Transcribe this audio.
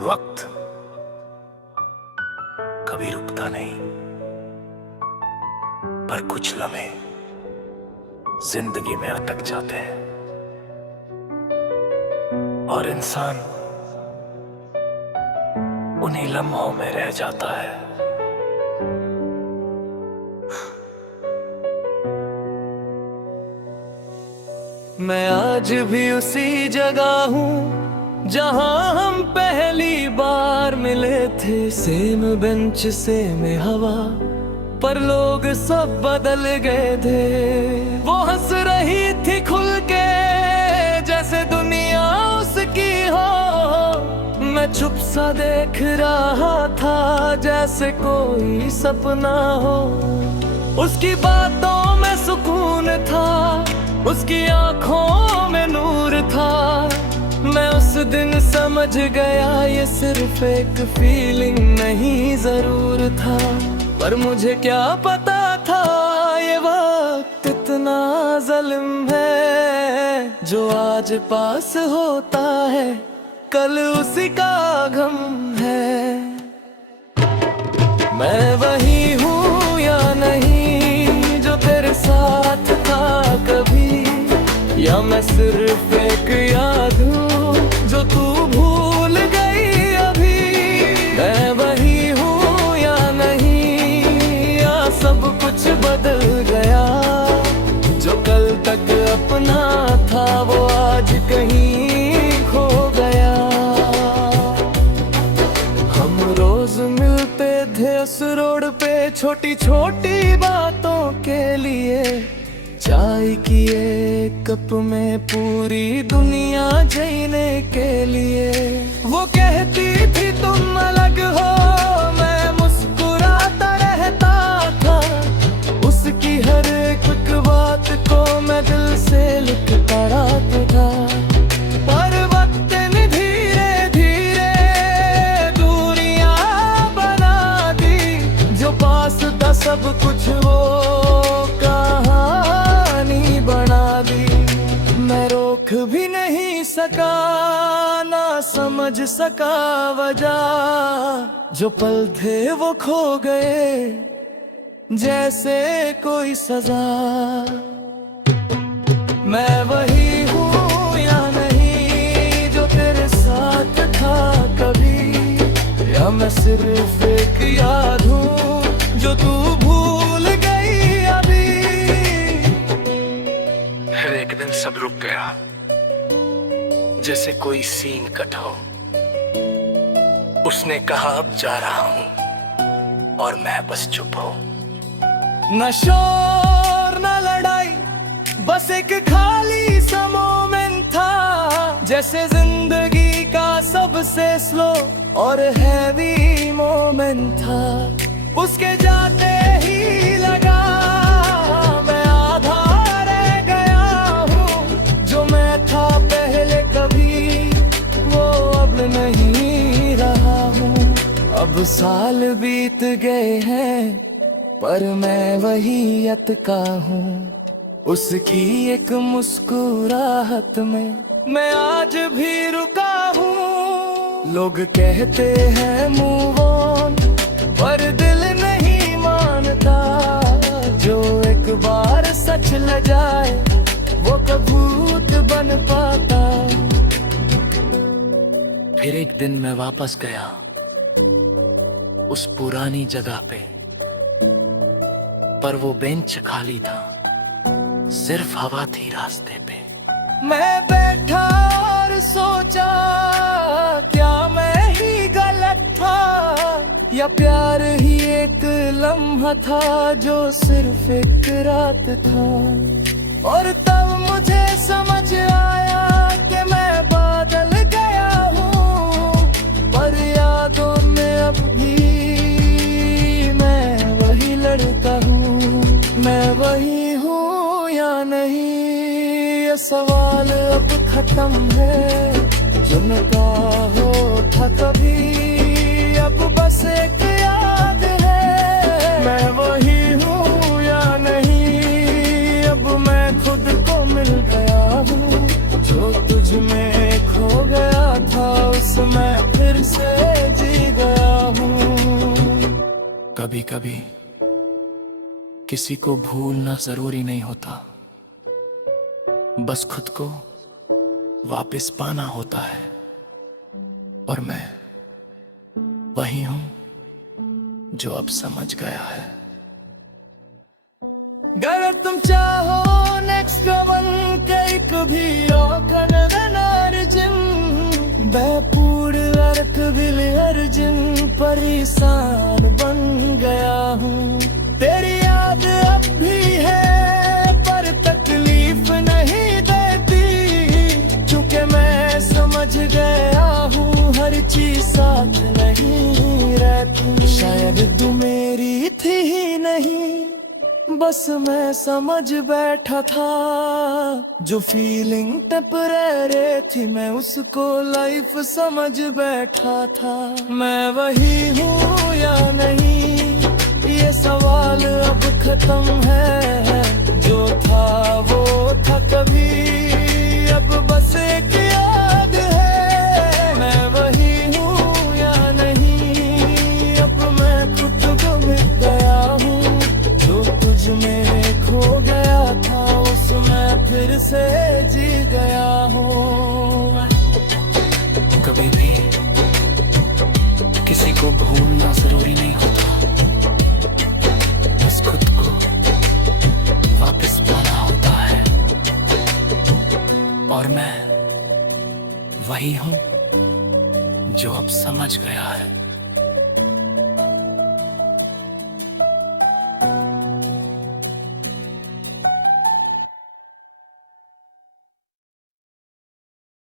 वक्त कभी रुकता नहीं, पर कुछ लम्हे जिंदगी में अटक जाते हैं और इंसान उन्हीं लम्हों में रह जाता है। मैं आज भी उसी जगह हूँ जहाँ हम पहली बार मिले थे। सेम बेंच सेम हवा, पर लोग सब बदल गए थे। वो हंस रही थी खुल के जैसे दुनिया उसकी हो। मैं चुप सा देख रहा था जैसे कोई सपना हो। उसकी बातों में सुकून था, उसकी आंखों में नूर था। मैं उस दिन समझ गया ये सिर्फ एक फीलिंग नहीं जरूर था। पर मुझे क्या पता था ये वक्त इतना ज़ालिम है। जो आज पास होता है कल उसी का गम है। मैं वही हूँ या नहीं जो तेरे साथ था कभी, या मैं सिर्फ एक याद हूँ जो तू भूल गई अभी। मैं वही हूँ या नहीं, या सब कुछ बदल गया। जो कल तक अपना था वो आज कहीं खो गया। हम रोज मिलते थे उस रोड पे छोटी छोटी बातों के लिए। चाय की एक कप में पूरी दुनिया जीने के लिए। वो कहती थी तुम अलग हो, मैं मुस्कुराता रहता था। उसकी हर एक बात को मैं दिल से लिखता रहता था। पर वक्त ने धीरे धीरे दूरियां बना दी। जो पास था सब कुछ वो बना दी। मैं रोक भी नहीं सका, ना समझ सका वजह। जो पल थे वो खो गए जैसे कोई सजा। मैं वही हूँ या नहीं जो तेरे साथ था कभी, या मैं सिर्फ एक याद हूँ जो तू भूल गई अभी। एक दिन सब रुक गया जैसे कोई सीन कट हो। उसने कहा अब जा रहा हूं और मैं बस चुप हो। न शोर न लड़ाई, बस एक खाली सा मोमेंट था। जैसे जिंदगी का सबसे स्लो और हैवी मोमेंट था। उसके जाते ही लगा मैं आधा रह गया हूँ। जो मैं था पहले कभी वो अब नहीं रहा हूँ। अब साल बीत गए हैं पर मैं वही अतका हूँ। उसकी एक मुस्कुराहट में मैं आज भी रुका हूँ। लोग कहते हैं मूव ऑन, पर दिल नहीं मानता। जो एक बार सच ल जाए वो कबूत बन पाता। फिर एक दिन मैं वापस गया उस पुरानी जगह पे, पर वो बेंच खाली था, सिर्फ हवा थी रास्ते पे। मैं बैठा और सोचा क्या मैं ही गलत था, या प्यार ही एक लम्हा था जो सिर्फ एक रात था। और तब मुझे समझ आया कि मैं बदल गया हूँ, पर यादों में अब भी मैं वही लड़का हूँ। मैं वही हूँ या नहीं ये सवाल अब खत्म है। जिनका हो था कभी अब बस एक याद है। मैं वही हूँ या नहीं अब मैं खुद को मिल गया हूँ। जो तुझ में खो गया था उसमें फिर से कभी कभी किसी को भूलना जरूरी नहीं होता, बस खुद को वापस पाना होता है। और मैं वही हूं जो अब समझ गया है। अगर तुम चाहो नेक्स्ट कवन कई कभी अर्जुन बैपूर अर्क बिल अर्जुन परेशान बन गया हूँ। तेरी याद अब भी है पर तकलीफ नहीं देती, क्योंकि मैं समझ गया हूँ हर चीज साथ नहीं रहती। शायद तू मेरी थी ही नहीं, बस मैं समझ बैठा था। जो फीलिंग टेम्परेरी थी मैं उसको लाइफ समझ बैठा था। मैं वही हूँ या नहीं, ये सवाल अब खत्म है। जो था वो था कभी, अब बस एक याद है। मैं वही हूँ या नहीं, अब मैं खुद को मिल गया हूँ। जो तुझ में खो गया था उसमें फिर से जी गया हूँ। कभी भी किसी को भूलना जरूरी नहीं होता, बस खुद को वापस पाना होता है। और मैं वही हूं जो अब समझ गया है।